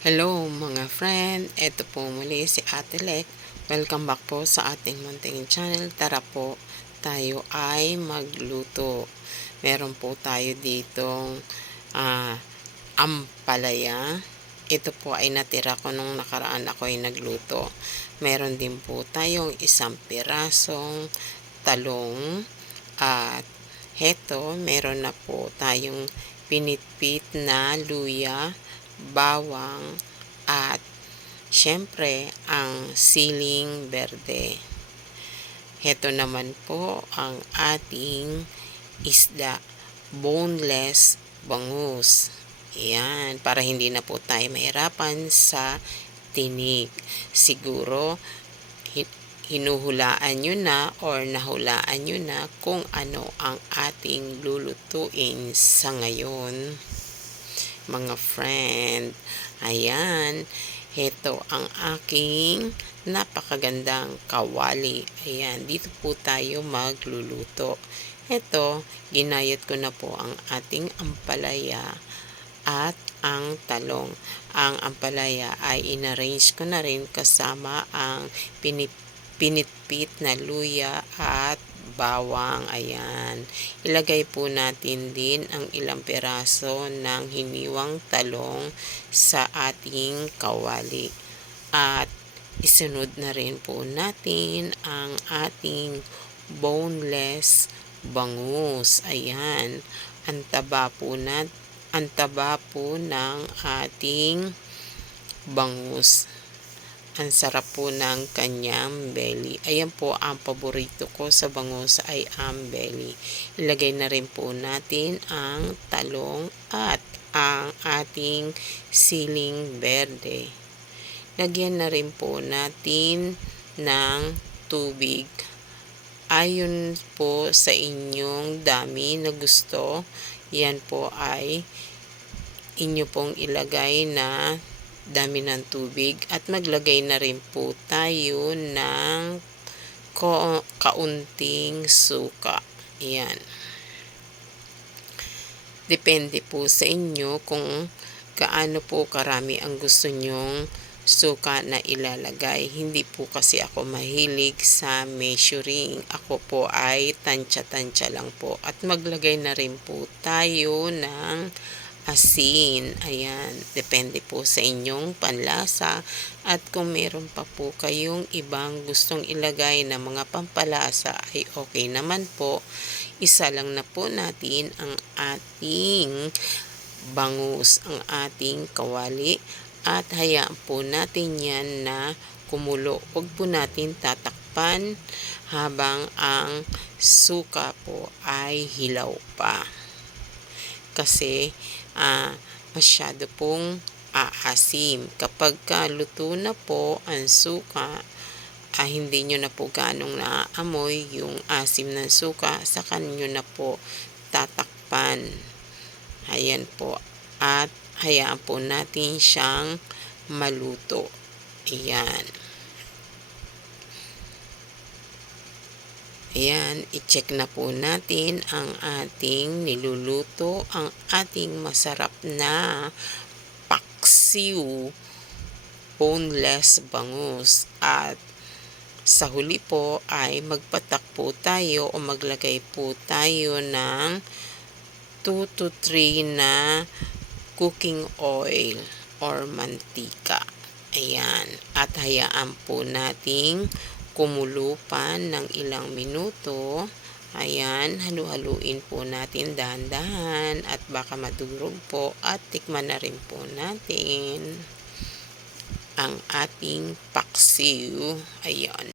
Hello mga friend, eto po muli si Ate Lek. Welcome back po sa ating munting channel. Tara po, tayo ay magluto. Meron po tayo ditong ampalaya. Ito po ay natira ko nung nakaraan ako ay nagluto. Meron din po tayong isang pirasong talong. At heto, meron na po tayong pinitpit na luya, bawang, at syempre ang siling berde. Heto naman po ang ating isda, boneless bangus. Ayan, para hindi na po tayo mahirapan sa tinik. Siguro hinuhulaan nyo na or nahulaan nyo na kung ano ang ating lulutuin sa ngayon, mga friend. Ayan, heto ang aking napakagandang kawali. Ayan, dito po tayo magluluto. Heto, ginayat ko na po ang ating ampalaya at ang talong. Ang ampalaya ay inarrange ko na rin kasama ang pinitpit na luya at bawang. Ayan, ilagay po natin din ang ilang piraso ng hiniwang talong sa ating kawali at isunod na rin po natin ang ating boneless bangus. Ayan, ang taba po ng ating bangus. Ang sarap po ng kanyang belly. Ayan po, ang paborito ko sa bangus ay ang belly. Ilagay na rin po natin ang talong at ang ating siling berde. Lagyan na rin po natin ng tubig. Ayon po sa inyong dami na gusto, yan po ay inyo pong ilagay na dami ng tubig at maglagay na rin po tayo ng kaunting suka. Ayan. Depende po sa inyo kung gaano po karami ang gusto nyong suka na ilalagay. Hindi po kasi ako mahilig sa measuring. Ako po ay tansya-tansya lang po. At maglagay na rin po tayo ng asin. Ayan, depende po sa inyong panlasa. At kung meron pa po kayong ibang gustong ilagay na mga pampalasa ay okay naman po. Isa lang na po natin ang ating bangus, ang ating kawali, at hayaan po natin yan na kumulo. Huwag po natin tatakpan habang ang suka po ay hilaw pa. Kasi masyado pong aasim. Kapag luto na po ang suka, hindi nyo na po ganong naaamoy yung asim ng suka, saka nyo na po tatakpan. Ayan po. At hayaan po natin siyang maluto. Ayan. Ayan, i-check na po natin ang ating niluluto, ang ating masarap na paksiw boneless bangus. At sa huli po ay magpatak po tayo o maglagay po tayo ng 2 to 3 na cooking oil or mantika. Ayan, at hayaan po nating kumulo pa ng ilang minuto. Ayan, halu-haluin po natin dahan-dahan at baka madurog po, at tikman na rin po natin ang ating paksiw. Ayan.